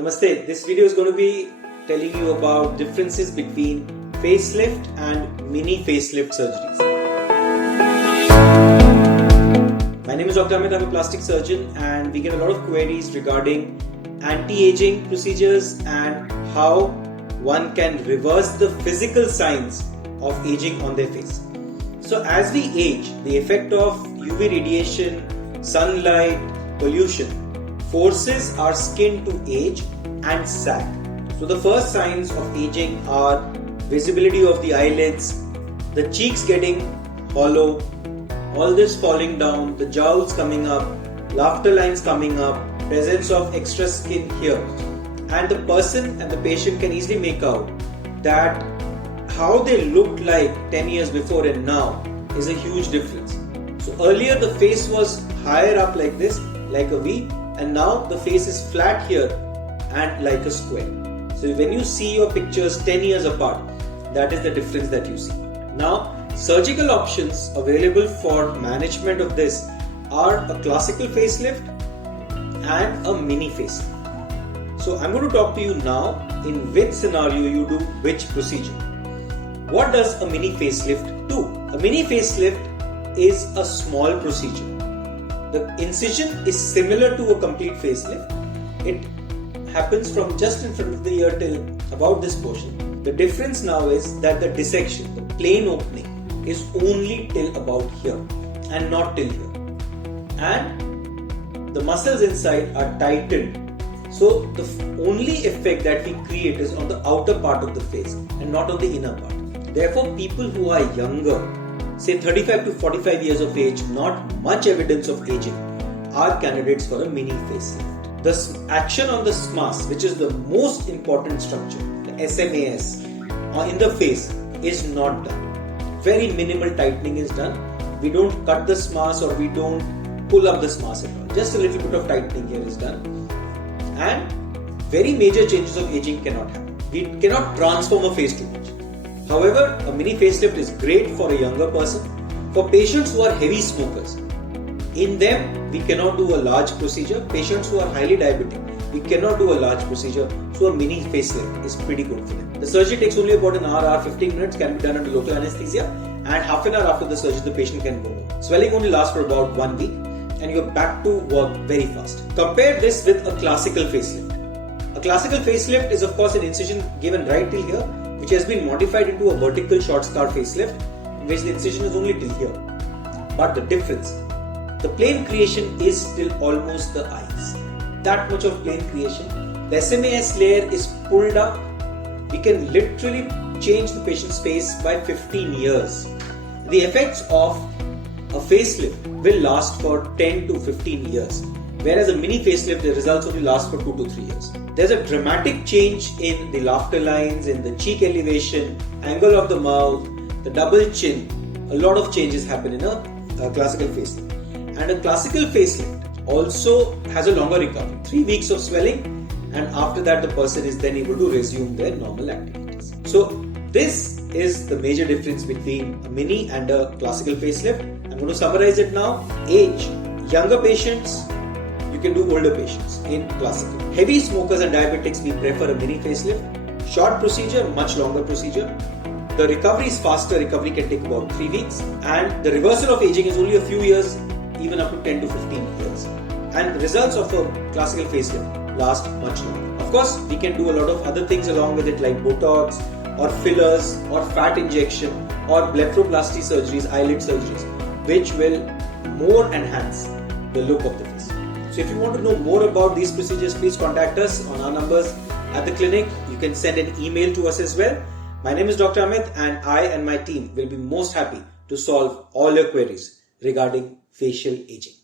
Namaste, this video is going to be telling you about differences between facelift and mini facelift surgeries. My name is Dr. Amit, I'm a plastic surgeon and we get a lot of queries regarding anti-aging procedures and how one can reverse the physical signs of aging on their face. So as we age, the effect of UV radiation, sunlight, pollution forces our skin to age and sag. So the first signs of aging are visibility of the eyelids, the cheeks getting hollow, all this falling down, the jowls coming up, laughter lines coming up, presence of extra skin here. And the person and the patient can easily make out that how they looked like 10 years before and now is a huge difference. So earlier the face was higher up like this, like a V, and now the face is flat here and like a square. So when you see your pictures 10 years apart, that is the difference that you see. Now, surgical options available for management of this are a classical facelift and a mini facelift. So I'm going to talk to you now in which scenario you do which procedure. What does a mini facelift do? A mini facelift is a small procedure. The incision is similar to a complete facelift. It happens from just in front of the ear till about this portion. The difference now is that the dissection, the plain opening, is only till about here and not till here. And the muscles inside are tightened. So the only effect that we create is on the outer part of the face and not on the inner part. Therefore, people who are younger, say 35 to 45 years of age, not much evidence of aging, are candidates for a mini facelift. The action on the SMAS, which is the most important structure, the SMAS, in the face is not done. Very minimal tightening is done. We don't cut the SMAS or we don't pull up the SMAS at all. Just a little bit of tightening here is done. And very major changes of aging cannot happen. We cannot transform a face too much. However, a mini facelift is great for a younger person. For patients who are heavy smokers, in them we cannot do a large procedure. Patients who are highly diabetic, we cannot do a large procedure. So a mini facelift is pretty good for them. The surgery takes only about an hour, 15 minutes, can be done under local anesthesia, and half an hour after the surgery the patient can go home. Swelling only lasts for about 1 week and you're back to work very fast. Compare this with a classical facelift. A classical facelift is of course an incision given right till here, which has been modified into a vertical short scar facelift, in which the incision is only till here. But the difference, the plane creation is still almost the eyes. That much of plane creation. The SMAS layer is pulled up. We can literally change the patient's face by 15 years. The effects of a facelift will last for 10 to 15 years. Whereas a mini facelift, the results only last for 2 to 3 years. There's a dramatic change in the laughter lines, in the cheek elevation, angle of the mouth, the double chin. A lot of changes happen in a classical facelift. And a classical facelift also has a longer recovery. 3 weeks of swelling, and after that the person is then able to resume their normal activities. So this is the major difference between a mini and a classical facelift. I'm going to summarize it now. Age, younger patients, you can do older patients in classical. Heavy smokers and diabetics, we prefer a mini facelift. Short procedure, much longer procedure. The recovery is faster, recovery can take about 3 weeks. And the reversal of aging is only a few years, even up to 10 to 15 years. And the results of a classical facelift last much longer. Of course, we can do a lot of other things along with it like Botox or fillers or fat injection or 𝗵𝗵𝗶𝗹 surgeries, eyelid surgeries, which will more enhance the look of the face. So if you want to know more about these procedures, please contact us on our numbers at the clinic. You can send an email to us as well. My name is Dr. Amit and I and my team will be most happy to solve all your queries regarding facial aging.